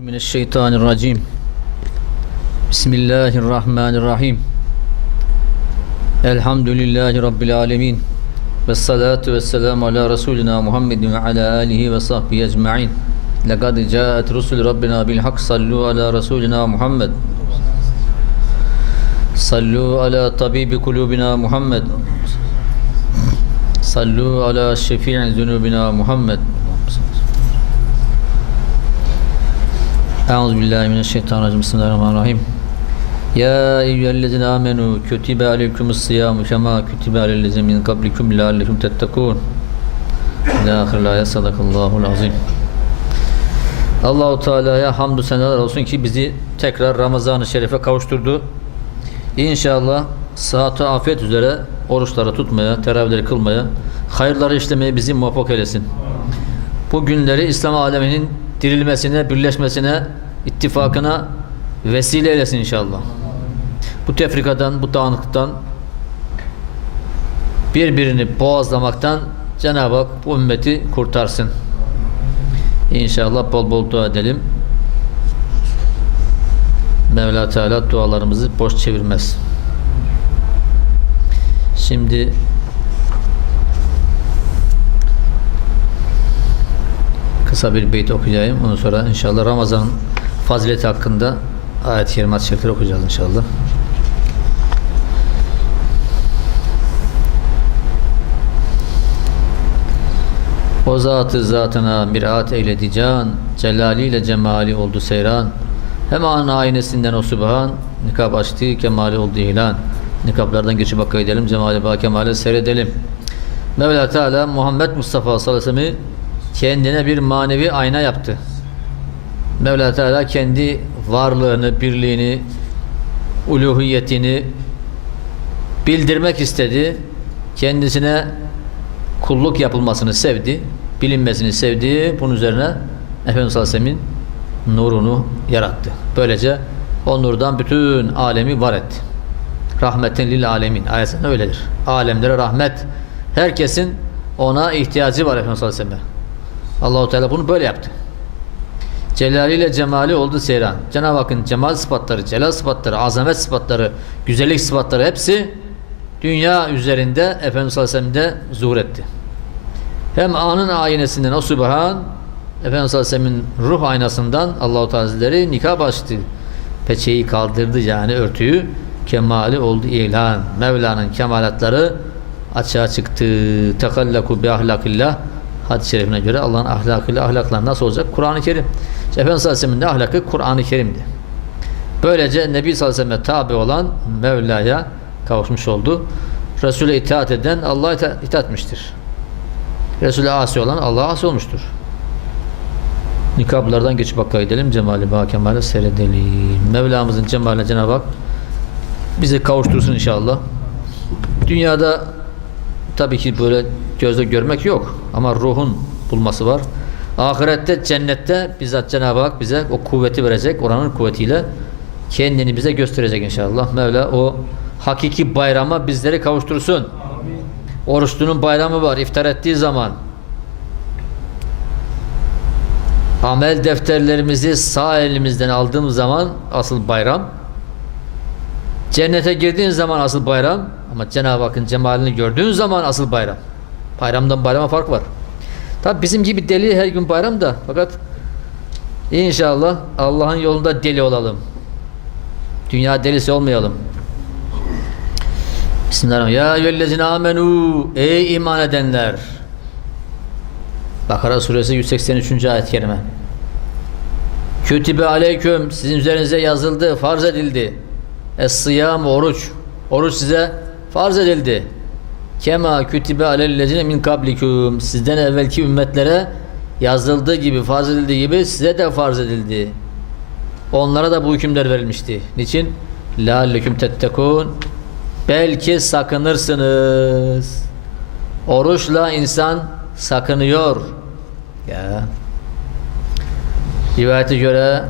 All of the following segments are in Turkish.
Mineşşeytanirracim. Bismillahirrahmanirrahim. Elhamdülillahi Rabbil alemin. Ve salatu ve selamu ala Resulina Muhammedin ve ala alihi ve sahbihi ecma'in. Lekad caet rusul Rabbina bilhak sallu ala Resulina Muhammed Sallu ala tabibi kulubina Muhammed Sallu ala şefi'i zunubina Muhammed Euzubillahimineşşeytanirracim. Bismillahirrahmanirrahim. Ya eyyühellezine amenu kütübe aleykumus siyamu kema kütübe alellezine min kablikum leallekum tettekûn. Dâhir la yasadakallâhul azim. Allahu Teala'ya hamdü senalar olsun ki bizi tekrar Ramazan-ı Şerif'e kavuşturdu. İnşallah sıhhatı afiyet üzere oruçları tutmaya, teravihleri kılmaya, hayırları işlemeye bizi muvaffak eylesin. Bu günleri İslam aleminin dirilmesine, birleşmesine, ittifakına vesile eylesin inşallah. Bu tefrikadan, bu dağınıklıktan birbirini boğazlamaktan Cenab-ı Hak bu ümmeti kurtarsın. İnşallah bol bol dua edelim. Mevla Teala dualarımızı boş çevirmez. Şimdi kısa bir beyt okuyayım. Ondan sonra inşallah Ramazan fazileti hakkında ayet-i kerimat şerifleri okuyacağız inşallah. O zatı zatına mirat eyledi can, celaliyle cemali oldu seyran. Hem an aynesinden o subhan, nikab açtı kemali oldu ilan. Nikaplardan geçip bakka edelim, cemali ba kemale seyredelim. Mevla Teala Muhammed Mustafa sallallahu aleyhi ve sellem'i kendine bir manevi ayna yaptı. Mevla Teala kendi varlığını, birliğini, uluhiyetini bildirmek istedi. Kendisine kulluk yapılmasını sevdi, bilinmesini sevdi. Bunun üzerine Efendimiz sallallahu aleyhi ve sellem'in nurunu yarattı. Böylece o nurdan bütün alemi var etti. Rahmetin lil alemin. Ayetinde öyledir. Alemlere rahmet. Herkesin ona ihtiyacı var Efendimiz sallallahu aleyhi ve sellem. Allahu Teala bunu böyle yaptı. Celaliyle cemali oldu seyran. Cenab-ı Hakk'ın cemal sıfatları, celal sıfatları, azamet sıfatları, güzellik sıfatları hepsi dünya üzerinde Efendimiz sallallahu aleyhi ve sellem'de zuhur etti. Hem anın aynesinden o subhan Efendimiz sallallahu aleyhi ve sellem'in ruh aynasından Allahu Teala nikah açtı. Peçeyi kaldırdı yani örtüyü kemali oldu ilan. Mevla'nın kemalatları açığa çıktı. Tekallaku bi ahlakillah hadis-i şerifine göre Allah'ın ahlakıyla ahlaklar nasıl olacak? Kur'an-ı Kerim. İşte Efendimiz sallallahu aleyhi ve sellem'in de ahlakı Kur'an-ı Kerim'di. Böylece Nebi sallallahu aleyhi ve tabi olan Mevla'ya kavuşmuş oldu. Resul'e itaat eden Allah'a ita itaat etmiştir. Resul'e asi olan Allah'a asi olmuştur. Nikablardan geçip hakka edelim. Cemali Bağ Kemal'e seyredelim. Mevlamızın cemaline Cenab-ı Hak bizi kavuştursun inşallah. Dünyada tabii ki böyle gözle görmek yok. Ama ruhun bulması var. Ahirette, cennette bizzat Cenab-ı Hak bize o kuvveti verecek. Oranın kuvvetiyle kendini bize gösterecek inşallah. Mevla o hakiki bayrama bizleri kavuştursun. Oruçlunun bayramı var. iftar ettiği zaman amel defterlerimizi sağ elimizden aldığımız zaman asıl bayram cennete girdiğin zaman asıl bayram ama Cenab-ı Hakk'ın cemalini gördüğün zaman asıl bayram. Bayramdan bayrama fark var. Tabi bizim gibi deli her gün bayram da fakat inşallah Allah'ın yolunda deli olalım. Dünya delisi olmayalım. Bismillahirrahmanirrahim. Ya amenu ey iman edenler. Bakara suresi 183. ayet-i kerime. Kütübe aleyküm sizin üzerinize yazıldı, farz edildi. Es-sıyam oruç. Oruç size farz edildi. Kema kütübe alellezine min kablikum sizden evvelki ümmetlere yazıldığı gibi farz edildiği gibi size de farz edildi. Onlara da bu hükümler verilmişti. Niçin? Lalleküm tettekun belki sakınırsınız. Oruçla insan sakınıyor. Ya. Rivayete göre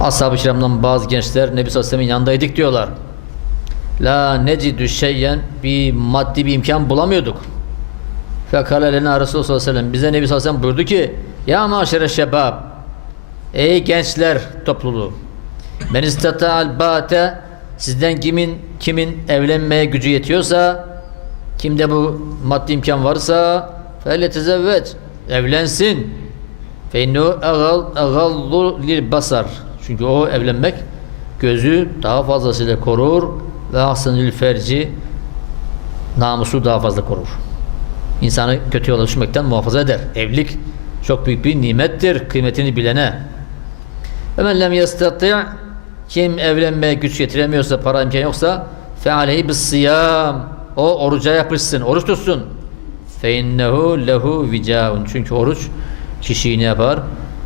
Ashab-ı bazı gençler Nebi sallallahu aleyhi yanındaydık diyorlar. La necidü şeyyen bir maddi bir imkan bulamıyorduk. Fekale lena Resulullah sallallahu aleyhi ve sellem bize Nebi sallallahu aleyhi ve buyurdu ki Ya maşere şebab Ey gençler topluluğu Men istata'al bate Sizden kimin kimin evlenmeye gücü yetiyorsa kimde bu maddi imkan varsa fele tezevveç evlensin fe agal agallu lil basar çünkü o evlenmek gözü daha fazlasıyla korur ve ahsenül ferci namusu daha fazla korur. İnsanı kötü yola düşmekten muhafaza eder. Evlilik çok büyük bir nimettir kıymetini bilene. Ve men lem kim evlenmeye güç yetiremiyorsa, para imkan yoksa fe aleyhi bis siyam. O oruca yapışsın, oruç tutsun. Fe innehu lehu vicaun. Çünkü oruç kişiyi ne yapar?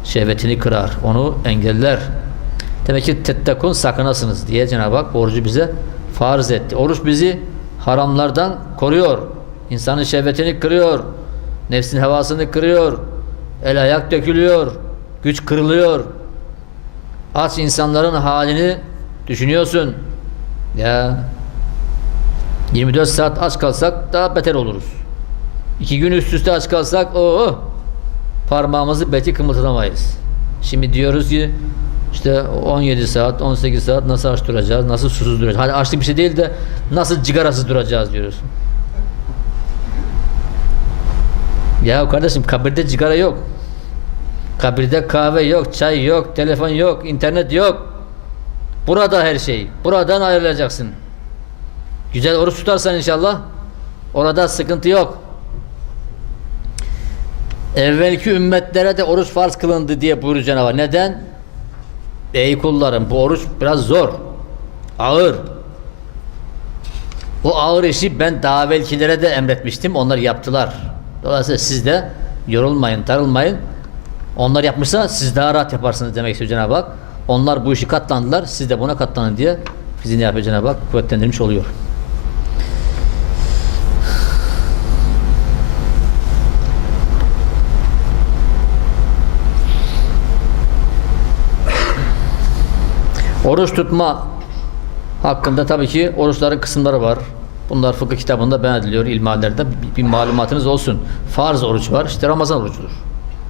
Şehvetini kırar, onu engeller. Demek ki tettekun sakınasınız diye Cenab-ı Hak orucu bize farz etti. Oruç bizi haramlardan koruyor. İnsanın şehvetini kırıyor. Nefsin hevasını kırıyor. El ayak dökülüyor. Güç kırılıyor. Aç insanların halini düşünüyorsun. Ya 24 saat aç kalsak daha beter oluruz. İki gün üst üste aç kalsak o parmağımızı belki kımıldatamayız. Şimdi diyoruz ki işte 17 saat, 18 saat nasıl aç duracağız, nasıl susuz duracağız. Hadi açlık bir şey değil de nasıl cigarasız duracağız diyoruz. Ya kardeşim kabirde cigara yok. Kabirde kahve yok, çay yok, telefon yok, internet yok. Burada her şey. Buradan ayrılacaksın. Güzel oruç tutarsan inşallah orada sıkıntı yok. Evvelki ümmetlere de oruç farz kılındı diye buyuruyor Cenab-ı. Neden? Ey kullarım bu oruç biraz zor. Ağır. O ağır işi ben daha evvelkilere de emretmiştim. Onlar yaptılar. Dolayısıyla siz de yorulmayın, darılmayın. Onlar yapmışsa siz daha rahat yaparsınız demek istiyor Cenab-ı Hak. Onlar bu işi katlandılar. Siz de buna katlanın diye bizi ne yapıyor Cenab-ı Hak? Kuvvetlendirmiş oluyor. Oruç tutma hakkında tabii ki oruçların kısımları var. Bunlar fıkıh kitabında beyan ediliyor ilmihallerde. Bir, bir malumatınız olsun. Farz oruç var. İşte Ramazan orucudur.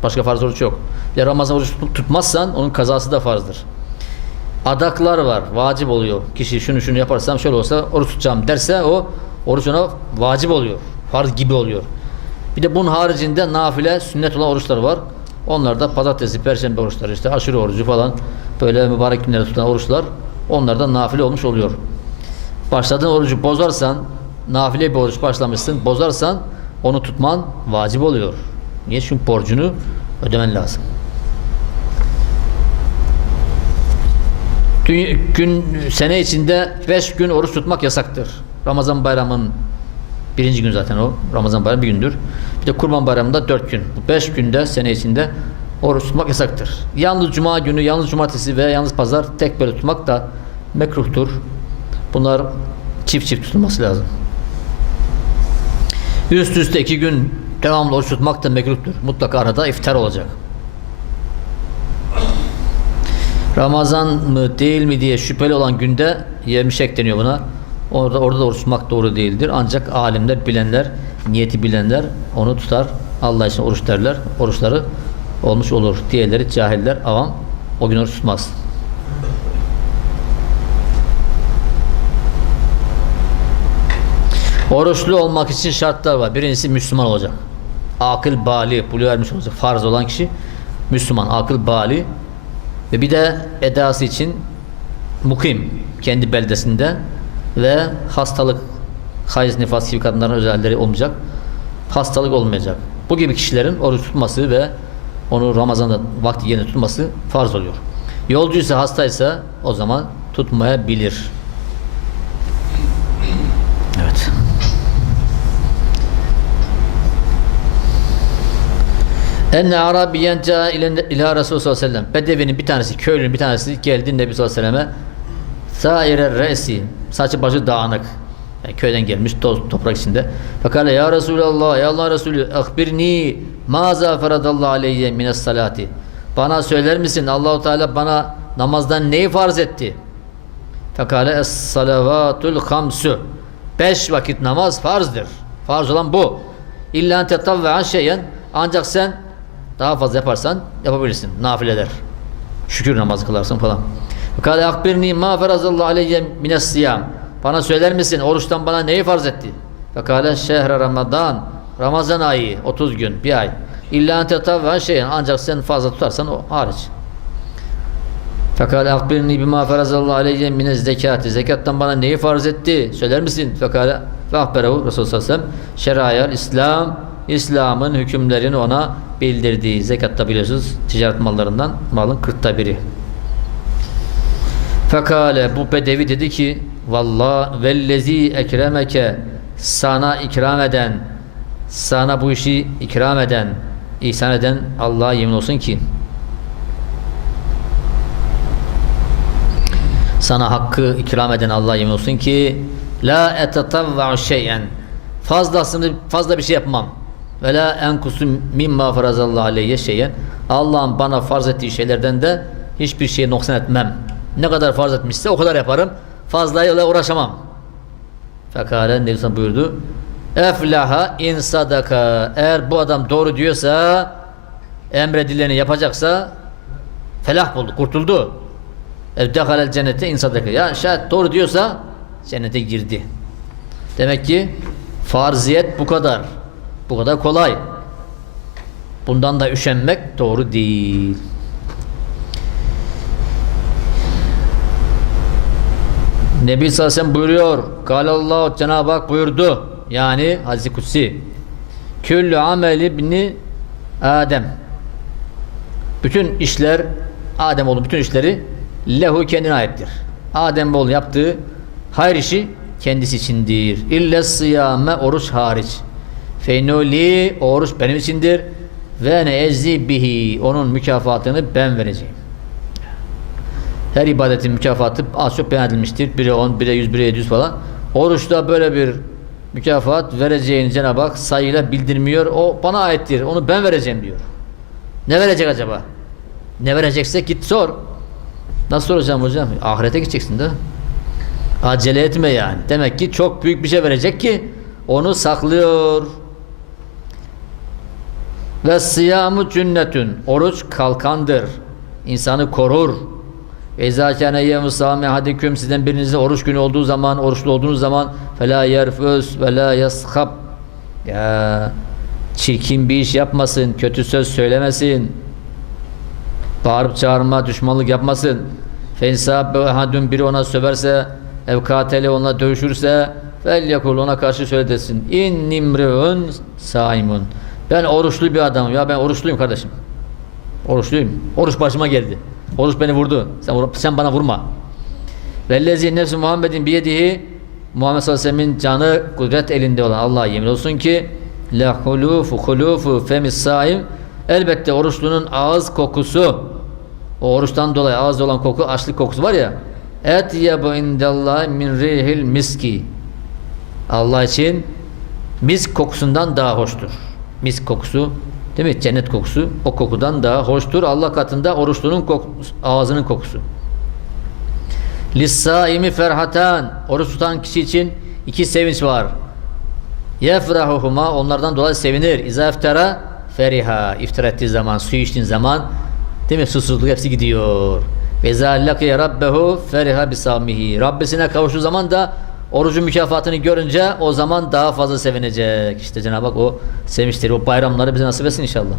Başka farz oruç yok. Ya Ramazan oruç tutmazsan onun kazası da farzdır. Adaklar var. Vacip oluyor. Kişi şunu şunu yaparsam şöyle olsa oruç tutacağım derse o oruç ona vacip oluyor. Farz gibi oluyor. Bir de bunun haricinde nafile, sünnet olan oruçlar var. Onlar da pazartesi, perşembe oruçları işte aşırı orucu falan böyle mübarek günlerde tutan oruçlar onlardan nafile olmuş oluyor. Başladığın orucu bozarsan, nafile bir oruç başlamışsın, bozarsan onu tutman vacip oluyor. Niye? Çünkü borcunu ödemen lazım. Gün sene içinde 5 gün oruç tutmak yasaktır. Ramazan bayramının birinci gün zaten o. Ramazan bayramı bir gündür. Bir de kurban bayramında 4 gün. Bu 5 günde sene içinde oruç tutmak yasaktır. Yalnız cuma günü, yalnız cumartesi veya yalnız pazar tek böyle tutmak da mekruhtur. Bunlar çift çift tutulması lazım. Üst üste iki gün devamlı oruç tutmak da mekruhtur. Mutlaka arada iftar olacak. Ramazan mı değil mi diye şüpheli olan günde yemişek deniyor buna. Orada orada da oruç tutmak doğru değildir. Ancak alimler, bilenler, niyeti bilenler onu tutar. Allah için oruç derler. Oruçları olmuş olur. Diğerleri cahiller, avam o gün oruç tutmaz. Oruçlu olmak için şartlar var. Birincisi Müslüman olacak. Akıl bali, buluğ ermiş olacak. Farz olan kişi Müslüman, akıl bali ve bir de edası için mukim kendi beldesinde ve hastalık hayız nifas gibi kadınların özellikleri olmayacak. Hastalık olmayacak. Bu gibi kişilerin oruç tutması ve onu Ramazan'da vakti yerine tutması farz oluyor. Yolcuysa hastaysa o zaman tutmayabilir. Evet. Enne Arabiyen ca ila Resulü sallallahu aleyhi ve sellem. Bedevinin bir tanesi, köylünün bir tanesi geldi Nebi sallallahu aleyhi ve selleme. Saire re'si. Saçı başı dağınık. Yani köyden gelmiş toz, toprak içinde. Fakale ya Resulallah ya Allah Resulü akbirni maza feradallahu aleyye mines salati. Bana söyler misin Allahu Teala bana namazdan neyi farz etti? Fakale es salavatul hamsu. Beş vakit namaz farzdır. Farz olan bu. İlla tetavve'an şeyen ancak sen Daha fazla yaparsan yapabilirsin. Nafileler. Şükür namazı kılarsın falan. Kale akbirni ma ferazallahu aleyye mines siyam. Bana söyler misin oruçtan bana neyi farz etti? Fekale şehre Ramazan. Ramazan ayı 30 gün bir ay. İlla en tetavva şeyen ancak sen fazla tutarsan o hariç. Fekale akbirni bima ferazallahu aleyye minez zekati. Zekattan bana neyi farz etti? Söyler misin? Fekale fehberehu Resulullah sallallahu aleyhi ve sellem İslam İslam'ın hükümlerini ona bildirdiği zekatta biliyorsunuz ticaret mallarından malın kırkta biri. Fekale bu bedevi dedi ki Vallah vellezi ekremeke sana ikram eden sana bu işi ikram eden ihsan eden Allah'a yemin olsun ki. Sana hakkı ikram eden Allah'a yemin olsun ki la etetavva'u şey'en. Fazlasını fazla bir şey yapmam. Ve la enkusu mimma farazallahu aleyye şey'en. Allah'ın bana farz ettiği şeylerden de hiçbir şey noksan etmem ne kadar farz etmişse o kadar yaparım fazlayla uğraşamam Fekalen Nebi Sallallahu buyurdu eflaha in sadaka eğer bu adam doğru diyorsa emredileni yapacaksa felah buldu kurtuldu Evdehalel cennete insadaka. Ya şayet doğru diyorsa cennete girdi. Demek ki farziyet bu kadar. Bu kadar kolay. Bundan da üşenmek doğru değil. Nebi sallallahu aleyhi ve sellem buyuruyor. Galallahu Cenab-ı Hak buyurdu. Yani Hazreti Kutsi. Küllü amel ibni Adem. Bütün işler Adem oğlu bütün işleri lehu kendine aittir. Adem oğlu yaptığı hayır işi kendisi içindir. İlle sıyame oruç hariç. Fenoli oruç benim içindir. Ve ne ezzi bihi onun mükafatını ben vereceğim. Her ibadetin mükafatı az çok beyan edilmiştir. Biri 10, biri 100, biri 700 falan. Oruçta böyle bir mükafat vereceğini Cenab-ı Hak sayıyla bildirmiyor. O bana aittir. Onu ben vereceğim diyor. Ne verecek acaba? Ne verecekse git sor. Nasıl soracağım hocam? Ahirete gideceksin de. Acele etme yani. Demek ki çok büyük bir şey verecek ki onu saklıyor. Ve siyamu cünnetün. Oruç kalkandır. İnsanı korur. Ve izâ kâne yevmü sâmi hadiküm sizden birinizin oruç günü olduğu zaman, oruçlu olduğunuz zaman felâ yerfüs ve lâ yashab ya çirkin bir iş yapmasın, kötü söz söylemesin. Bağırıp çağırma, düşmanlık yapmasın. Fensab hadun biri ona söverse, evkateli onunla dövüşürse, fel yakul ona karşı şöyle desin. İn nimriun saimun. Ben oruçlu bir adamım. Ya ben oruçluyum kardeşim. Oruçluyum. Oruç başıma geldi. Oruç beni vurdu. Sen, sen bana vurma. Vellezi nefsi Muhammedin biyedihi Muhammed sallallahu aleyhi ve sellem'in canı kudret elinde olan Allah'a yemin olsun ki la hulufu hulufu femis saim elbette oruçlunun ağız kokusu o oruçtan dolayı ağızda olan koku açlık kokusu var ya et yebu indallah min rihil miski Allah için misk kokusundan daha hoştur. Misk kokusu değil mi? Cennet kokusu o kokudan daha hoştur. Allah katında oruçlunun kokusu, ağzının kokusu. Lissaimi ferhatan oruç tutan kişi için iki sevinç var. Yefrahuhuma onlardan dolayı sevinir. İza iftara feriha iftar ettiği zaman, su içtiğin zaman değil mi? Susuzluk hepsi gidiyor. Ve izâ lakiye rabbehu feriha bisamihi. Rabbisine kavuştuğu zaman da orucun mükafatını görünce o zaman daha fazla sevinecek. İşte Cenab-ı Hak o sevinçleri, o bayramları bize nasip etsin inşallah.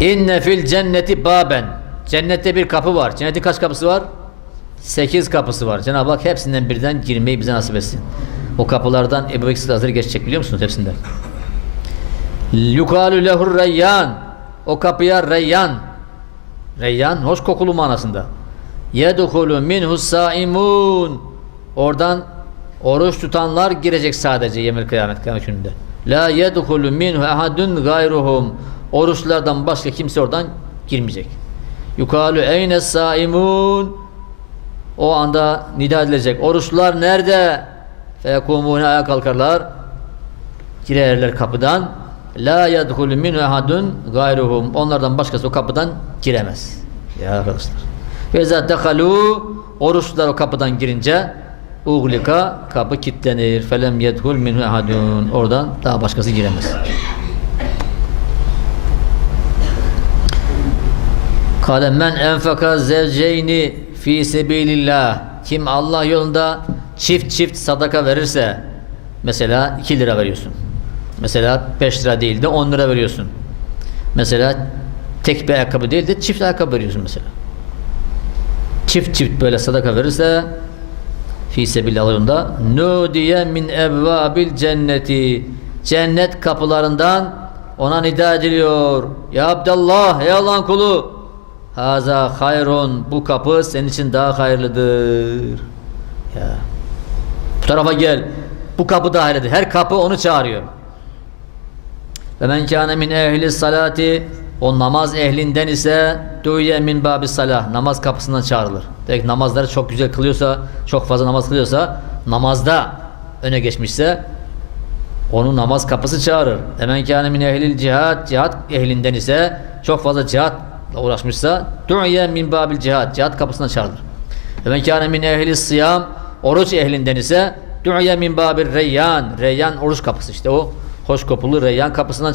İnne fil cenneti baben. Cennette bir kapı var. Cennetin kaç kapısı var? Sekiz kapısı var. Cenab-ı Hak hepsinden birden girmeyi bize nasip etsin. O kapılardan Ebu Bekir Sıddık geçecek biliyor musunuz hepsinden? Yukalu lehur reyyan. O kapıya reyyan. Reyyan hoş kokulu manasında. Yedhulu minhu saimun. Oradan oruç tutanlar girecek sadece yemir kıyamet kıyamet gününde. La yedhulu minhu ahadun gayruhum. Oruçlardan başka kimse oradan girmeyecek. Yukalu eyne saimun. O anda nida edilecek. Oruçlar nerede? Feyekumune ayağa kalkarlar. Girerler kapıdan. La yedhulu minhu ahadun gayruhum. Onlardan başkası o kapıdan giremez. Ya arkadaşlar. Ve za dekalu o Ruslar o kapıdan girince uglika kapı kilitlenir. Felem yedhul minhu ahadun. Oradan daha başkası giremez. Kale men enfaka zevceyni fi sebilillah. Kim Allah yolunda çift çift sadaka verirse mesela 2 lira veriyorsun. Mesela 5 lira değil de 10 lira veriyorsun. Mesela tek bir ayakkabı değil de çift ayakkabı veriyorsun mesela. Çift çift böyle sadaka verirse fi sebilillah yolunda nudiye min evvabil cenneti cennet kapılarından ona nida ediliyor. Ya Abdullah ey Allah'ın kulu haza hayrun bu kapı senin için daha hayırlıdır. Ya. Bu tarafa gel. Bu kapı daha hayırlıdır. Her kapı onu çağırıyor. Ve men kâne min ehli salati o namaz ehlinden ise duye min babi salah namaz kapısından çağrılır. Demek namazları çok güzel kılıyorsa, çok fazla namaz kılıyorsa, namazda öne geçmişse onu namaz kapısı çağırır. Hemen kâne min ehlil cihat cihat ehlinden ise çok fazla cihatla uğraşmışsa duye min babil cihat cihat kapısına çağırır. Hemen kâne min ehli sıyam oruç ehlinden ise duye min babil reyyan reyyan oruç kapısı işte o hoş kopulu reyyan kapısından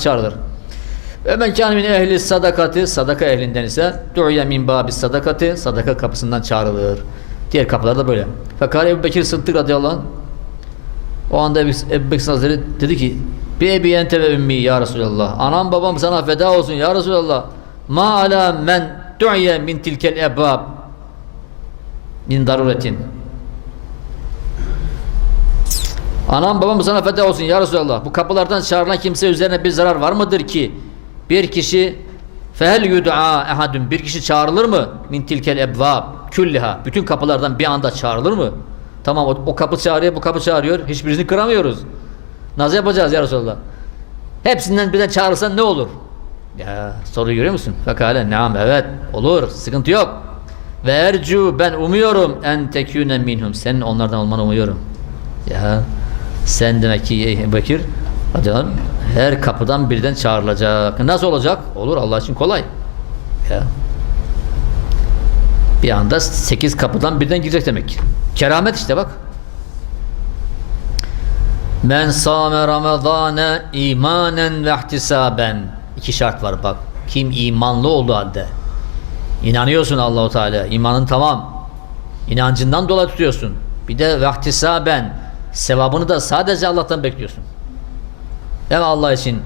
çağrılır. Hemen kâne min ehli sadakati sadaka ehlinden ise duye min babil sadakati sadaka kapısından çağrılır. Diğer kapılar da böyle. Fakat Ebu Bekir Sıddık radıyallahu anh o anda Ebu Bekir Hazretleri dedi ki bir ebi ente ve ümmi ya Resulallah. Anam babam sana feda olsun ya Resulallah. Ma ala men du'iye min tilkel ebab min daruretin. Anam babam sana feda olsun ya Resulallah. Bu kapılardan çağrılan kimse üzerine bir zarar var mıdır ki bir kişi fehel yud'a ehadun bir kişi çağrılır mı min tilkel ebvab külliha bütün kapılardan bir anda çağrılır mı? Tamam o, o kapı çağırıyor bu kapı çağırıyor hiçbirini kıramıyoruz. Nasıl yapacağız ya Resulallah? Hepsinden birden çağırırsan ne olur? Ya soruyu görüyor musun? Fekale naam evet olur sıkıntı yok. Ve ercu ben umuyorum en tekune minhum senin onlardan olmanı umuyorum. Ya sen demek ki Bekir radıyallahu her kapıdan birden çağrılacak. Nasıl olacak? Olur Allah için kolay. Ya. Bir anda sekiz kapıdan birden girecek demek. Keramet işte bak. Men sâme ramazâne imanen ve ihtisaben. İki şart var bak. Kim imanlı olduğu halde. İnanıyorsun Allahu Teala. İmanın tamam. İnancından dolayı tutuyorsun. Bir de ve ihtisaben. Sevabını da sadece Allah'tan bekliyorsun. Hem Allah için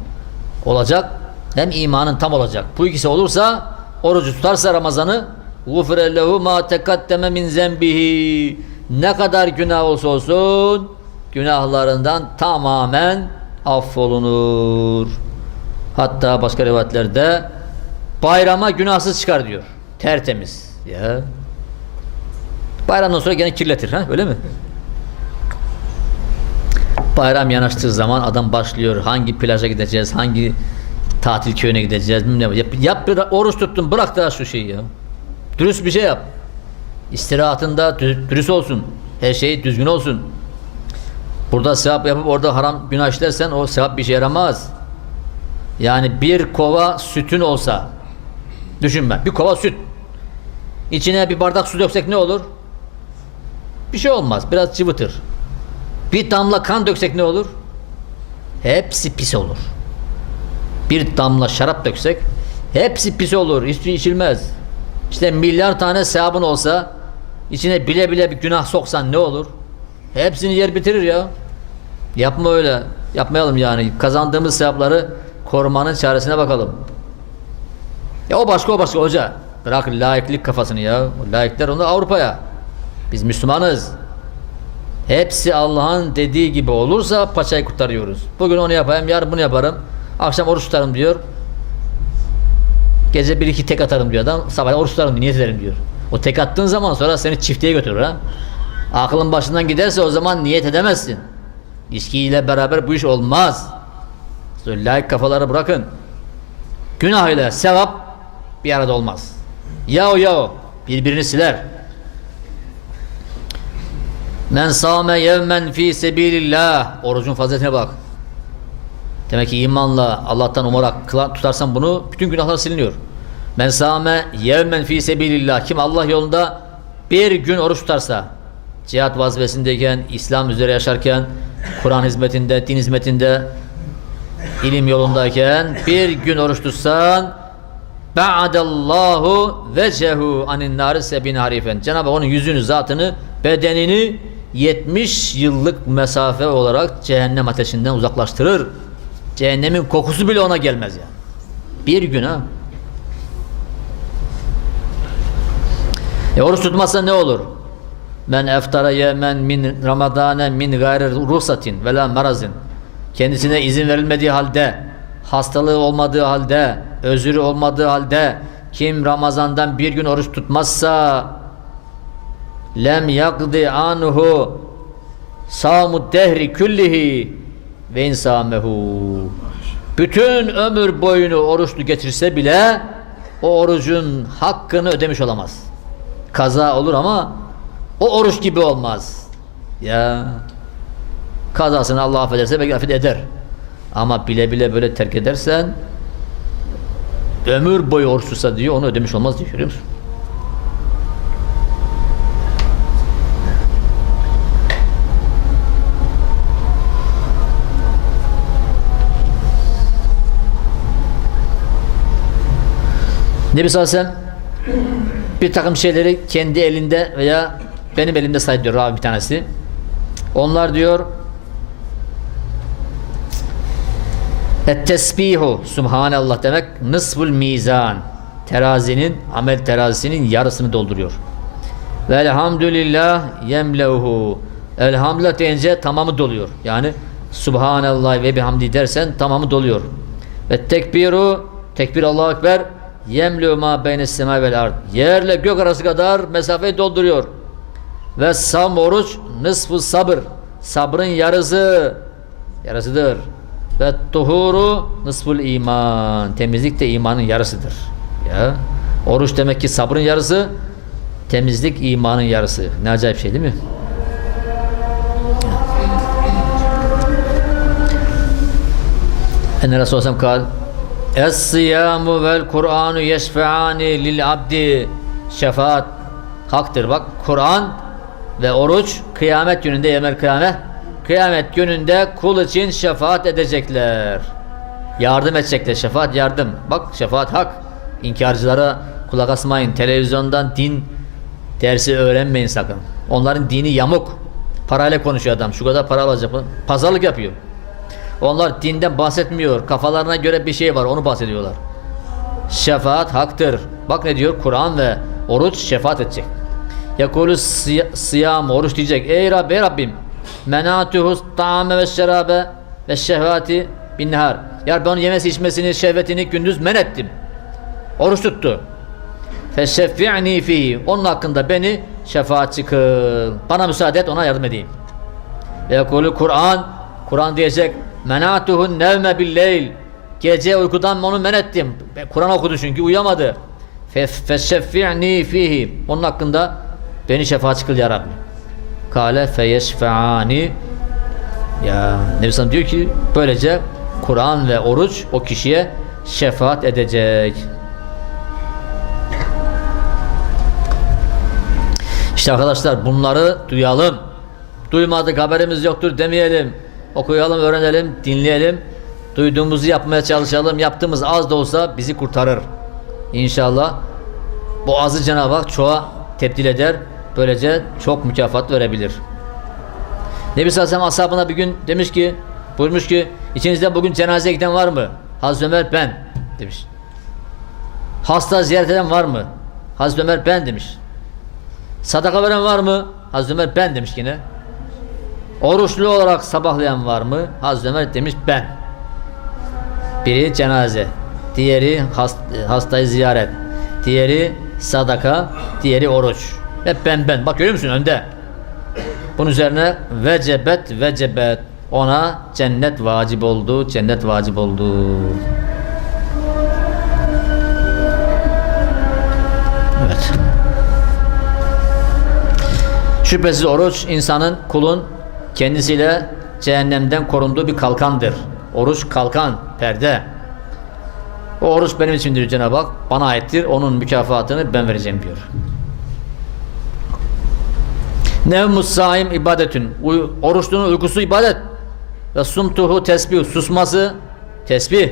olacak hem imanın tam olacak. Bu ikisi olursa orucu tutarsa Ramazan'ı gufre lehu ma tekaddeme min zembihi ne kadar günah olsa olsun günahlarından tamamen affolunur. Hatta başka rivayetlerde bayrama günahsız çıkar diyor. Tertemiz. Ya. Bayramdan sonra gene kirletir ha öyle mi? Bayram yanaştığı zaman adam başlıyor. Hangi plaja gideceğiz? Hangi tatil köyüne gideceğiz? Ne. Yap, yap bir oruç tuttun. Bırak daha şu şeyi ya. Dürüst bir şey yap. İstirahatında dü- dürüst olsun. Her şey düzgün olsun. Burada sevap yapıp orada haram günah işlersen o sevap bir şey yaramaz. Yani bir kova sütün olsa düşünme. Bir kova süt. İçine bir bardak su döksek ne olur? Bir şey olmaz. Biraz cıvıtır. Bir damla kan döksek ne olur? Hepsi pis olur. Bir damla şarap döksek hepsi pis olur. Hiçbir içilmez. İşte milyar tane sevabın olsa içine bile bile bir günah soksan ne olur? Hepsini yer bitirir ya. Yapma öyle. Yapmayalım yani. Kazandığımız sevapları korumanın çaresine bakalım. Ya o başka o başka hoca. Bırak laiklik kafasını ya. O laikler onu Avrupa'ya. Biz Müslümanız. Hepsi Allah'ın dediği gibi olursa paçayı kurtarıyoruz. Bugün onu yapayım, yarın bunu yaparım. Akşam oruç tutarım diyor. Gece bir iki tek atarım diyor adam. Sabah oruç tutarım diyor, niyet ederim diyor. O tek attığın zaman sonra seni çiftliğe götürür ha. Aklın başından giderse o zaman niyet edemezsin. İçkiyle beraber bu iş olmaz. Layık kafaları bırakın. Günah ile sevap bir arada olmaz. Ya o ya o. Birbirini siler. Men sâme yevmen fi sebilillah. Orucun faziletine bak. Demek ki imanla Allah'tan umarak tutarsan bunu bütün günahlar siliniyor. Men sâme yevmen fi sebilillah. Kim Allah yolunda bir gün oruç tutarsa cihat vazifesindeyken, İslam üzere yaşarken, Kur'an hizmetinde, din hizmetinde, ilim yolundayken bir gün oruç tutsan ba'adallahu vecehu anin nari sebin harifen. Cenab-ı Hak onun yüzünü, zatını, bedenini 70 yıllık mesafe olarak cehennem ateşinden uzaklaştırır. Cehennemin kokusu bile ona gelmez yani. Bir gün ha. E oruç tutmazsa ne olur? Men eftara yemen min ramadane min gayri ruhsatin ve la marazin. Kendisine izin verilmediği halde, hastalığı olmadığı halde, özürü olmadığı halde kim Ramazan'dan bir gün oruç tutmazsa lem yakdi anhu samu dehri küllihi ve insamehu bütün ömür boyunu oruçlu geçirse bile o orucun hakkını ödemiş olamaz. Kaza olur ama o oruç gibi olmaz. Ya kazasını Allah affederse belki affet eder. Ama bile bile böyle terk edersen ömür boyu oruç tutsa diyor onu ödemiş olmaz diyor görüyor musun? Nebi sallallahu aleyhi ve sellem bir takım şeyleri kendi elinde veya benim elimde say diyor ravi bir tanesi. Onlar diyor Et tesbihu subhanallah demek nısful mizan terazinin amel terazisinin yarısını dolduruyor. Ve elhamdülillah yemlehu elhamdülillah deyince tamamı doluyor. Yani subhanallah ve bihamdi dersen tamamı doluyor. Ve tekbiru tekbir Allahu ekber yemlehu ma beyne sema vel ard yerle gök arası kadar mesafeyi dolduruyor. Ve sam oruç nısfu sabır sabrın yarısı yarısıdır. Ve tuhuru nısful iman. Temizlik de imanın yarısıdır. Ya. Oruç demek ki sabrın yarısı, temizlik imanın yarısı. Ne acayip şey değil mi? Enne Resulullah sallallahu Es-siyamu vel Kur'anu yeşfeani lil abdi şefaat haktır bak Kur'an ve oruç kıyamet gününde yemel kıyamet kıyamet gününde kul için şefaat edecekler. Yardım edecekler. Şefaat yardım. Bak şefaat hak. İnkarcılara kulak asmayın. Televizyondan din dersi öğrenmeyin sakın. Onların dini yamuk. Parayla konuşuyor adam. Şu kadar para alacak. Pazarlık yapıyor. Onlar dinden bahsetmiyor. Kafalarına göre bir şey var. Onu bahsediyorlar. Şefaat haktır. Bak ne diyor? Kur'an ve oruç şefaat edecek. Yakulü siyam oruç diyecek. Ey Rabbi, ey Rabbim menatuhu ta'ame ve şerabe ve şehvati bin nehar. Ya Rabbi onun yemesi içmesini, şehvetini gündüz men ettim. Oruç tuttu. Feşeffi'ni fihi. Onun hakkında beni şefaatçi kıl. Bana müsaade et ona yardım edeyim. Ve Kur'an Kur'an diyecek menatuhu nevme billeyl. Gece uykudan onu men ettim. Kur'an okudu çünkü uyamadı. Feşeffi'ni fihi. Onun hakkında beni şefaatçi kıl ya Rabbi. Kale feyeşfeani Ya Nebi diyor ki böylece Kur'an ve oruç o kişiye şefaat edecek. İşte arkadaşlar bunları duyalım. Duymadık haberimiz yoktur demeyelim. Okuyalım, öğrenelim, dinleyelim. Duyduğumuzu yapmaya çalışalım. Yaptığımız az da olsa bizi kurtarır. İnşallah bu azı Cenab-ı Hak çoğa tebdil eder. Böylece çok mükafat verebilir. Nebi sallallahu aleyhi ashabına bir gün demiş ki buyurmuş ki içinizde bugün cenazeye giden var mı? Hazreti Ömer ben demiş. Hasta ziyaret eden var mı? Hazreti Ömer ben demiş. Sadaka veren var mı? Hazreti Ömer ben demiş yine. Oruçlu olarak sabahlayan var mı? Hazreti Ömer demiş ben. Biri cenaze, diğeri hast hastayı ziyaret, diğeri sadaka, diğeri oruç. Hep ben ben. Bak görüyor musun önde? Bunun üzerine vecebet vecebet. Ona cennet vacip oldu. Cennet vacip oldu. Evet. Şüphesiz oruç insanın kulun kendisiyle cehennemden korunduğu bir kalkandır. Oruç kalkan, perde. O oruç benim içindir Cenab-ı Hak. Bana aittir. Onun mükafatını ben vereceğim diyor. Nevmus saim ibadetün. Uy, oruçluğun uykusu ibadet. Ve sumtuhu tesbih. Susması tesbih.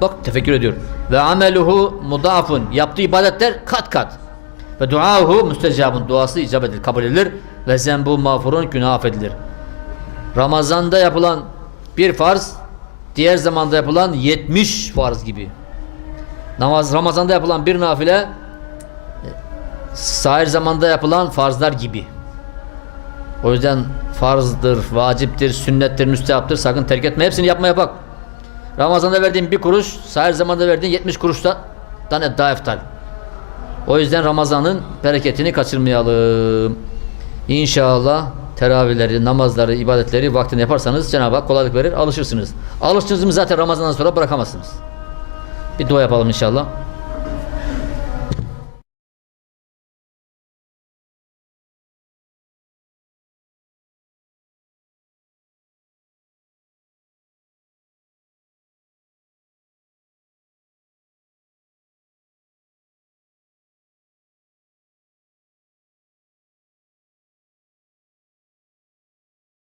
Bak tefekkür ediyor. Ve ameluhu mudafun. Yaptığı ibadetler kat kat. Ve duahu müstecabun. Duası icap edilir, kabul edilir. Ve zembu mağfurun günah affedilir. Ramazanda yapılan bir farz diğer zamanda yapılan 70 farz gibi. Namaz Ramazanda yapılan bir nafile sahir zamanda yapılan farzlar gibi. O yüzden farzdır, vaciptir, sünnettir, müstehaptır. Sakın terk etme. Hepsini yapmaya bak. Ramazanda verdiğin bir kuruş, sahir zamanda verdiğin 70 kuruştan daha eftal. O yüzden Ramazan'ın bereketini kaçırmayalım. İnşallah teravihleri, namazları, ibadetleri vaktinde yaparsanız Cenab-ı Hak kolaylık verir, alışırsınız. Alıştınız mı zaten Ramazan'dan sonra bırakamazsınız. Bir dua yapalım inşallah.